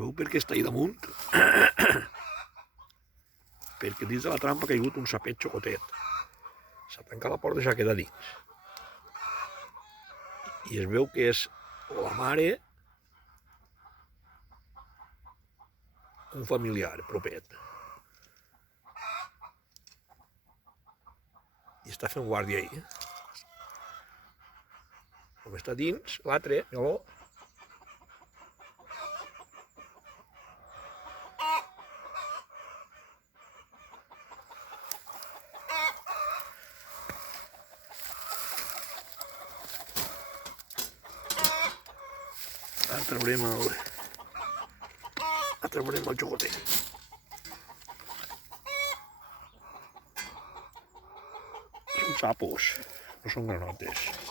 Sabeu per què està ahí damunt? Perquè dins de la trampa ha caigut un sapet xocotet. S'ha tancat la porta i s'ha quedat dins. I es veu que és la mare, un familiar propet. I està fent guàrdia ahí. Com està dins, l'altre, mira-lo. Ara traurem el jogotet. Són sapos, no són granotes.